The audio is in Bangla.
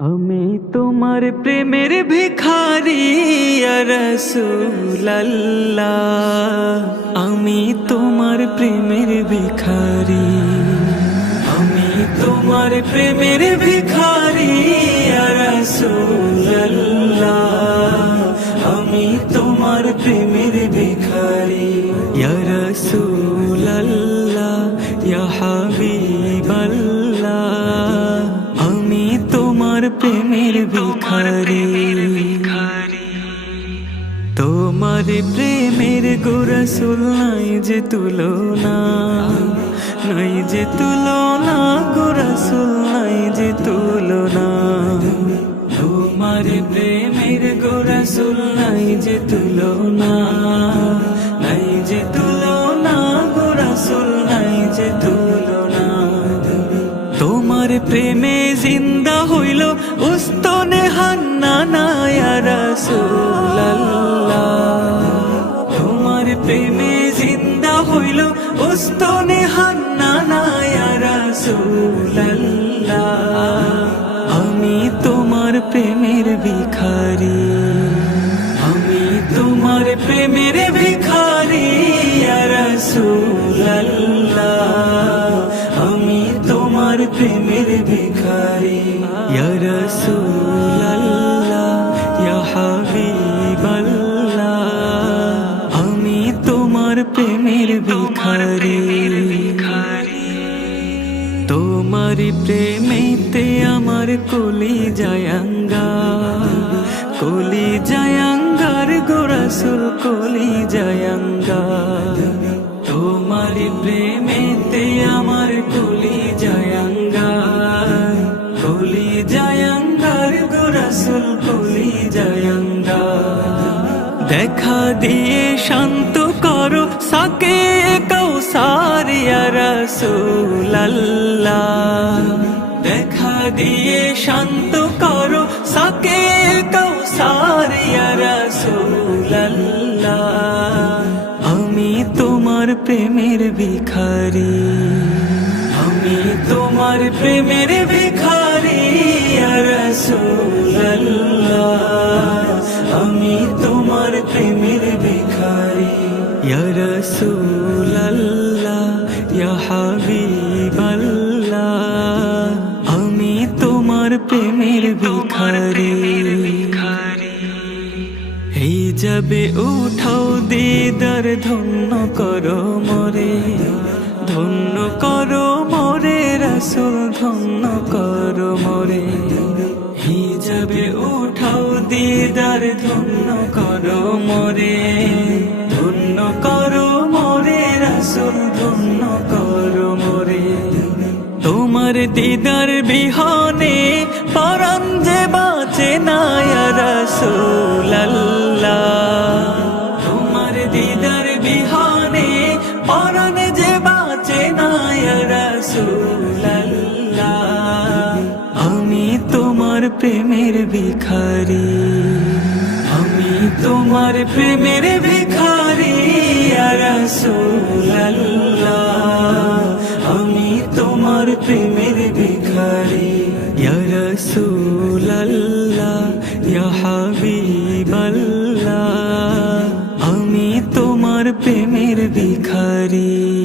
আমি তোমার প্রেমের ভিখারি ইয়া রাসূলুল্লাহ, আমি তোমার প্রেমের ভিখারি। আমি তোমার প্রেমের ভিখারি ইয়া রাসূলুল্লাহ, আমি তোমার প্রেমের ভিখারি। ইয়া রাসূলুল্লাহ ইয়া হাবিবাল্লাহ, আমি তোমার প্রেমের ভিখারি। তোমার প্রেমের গো রাসূল নাই যে তুলনা, নাই যে তুলনা গো রাসূল নাই যে তুলনা। তোমার প্রেমের গো রাসূল নাই যে তুলনা, নাই যে তুলনা গো রাসূল নাই যে তুলনা। তোমার প্রেমে জিন্দা হইল উস্তনে হান্নানা ইয়া রাসূলুল্লাহ, তোমার প্রেমে জিন্দা হইল উস্তনে হান্নানা ইয়া রাসূলুল্লাহ, আমি তোমার প্রেমের ভিখারি। আমি তোমার প্রেমের ভিখারি ইয়া রাসূলুল্লাহ, আমি তোমার প্রেমের ভিখারি। ইয়া রাসূলুল্লাহ ইয়া হাবিবাল্লাহ, আমি তোমার প্রেমের ভিখারি। তোমার প্রেমেতে আমার কলি জায়াঙ্গার, কলি জায়াঙ্গার গো রাসূল কলি জায়াঙ্গার। তোমার প্রেমেতে আমার কলি জায়াঙ্গার, কলি জায়াঙ্গার গো রাসূল কলি জায়াঙ্গার। দেখা দিয়ে শান্ত করো সাকে কাউসার ইয়া রাসূলুল্লাহ, দেখা দিয়ে শান্ত করো সাকে কাউসার ইয়া রাসূলুল্লাহ, আমি তোমার প্রেমের ভিখারি। আমি তোমার প্রেমের ভিখারি ইয়া রাসূলুল্লাহ, আমি তোমার প্রেমের ভিখারি। ইয়া রাসূলুল্লাহ ইয়া হাবিবাল্লাহ, আমি তোমার প্রেমের ভিখারি। এই যাবে উঠাও দিদার ধন্য করো মোরে, ধন্য করো মোরে রাসূল ধন্য করো মোরে। এই যাবে উঠাও দিদার ধন্য করো মোরে, ধন্য করো মোরে রাসূল ধন্য করো মোরে। তোমার দিদার বিহনে পরাণ যে বাঁচে না ইয়া রাসূলুল্লাহ, তোমার দিদার বিহনে পরাণ যে বাঁচে না ইয়া রাসূলুল্লাহ, আমি তোমার প্রেমের ভিখারি। আমি তোমার প্রেমের ভিখারি ইয়া রাসূলুল্লাহ, আমি তোমার প্রেমের ভিখারি। ইয়া রাসূলুল্লাহ ইয়া হাবিবাল্লাহ, আমি তোমার প্রেমের ভিখারি।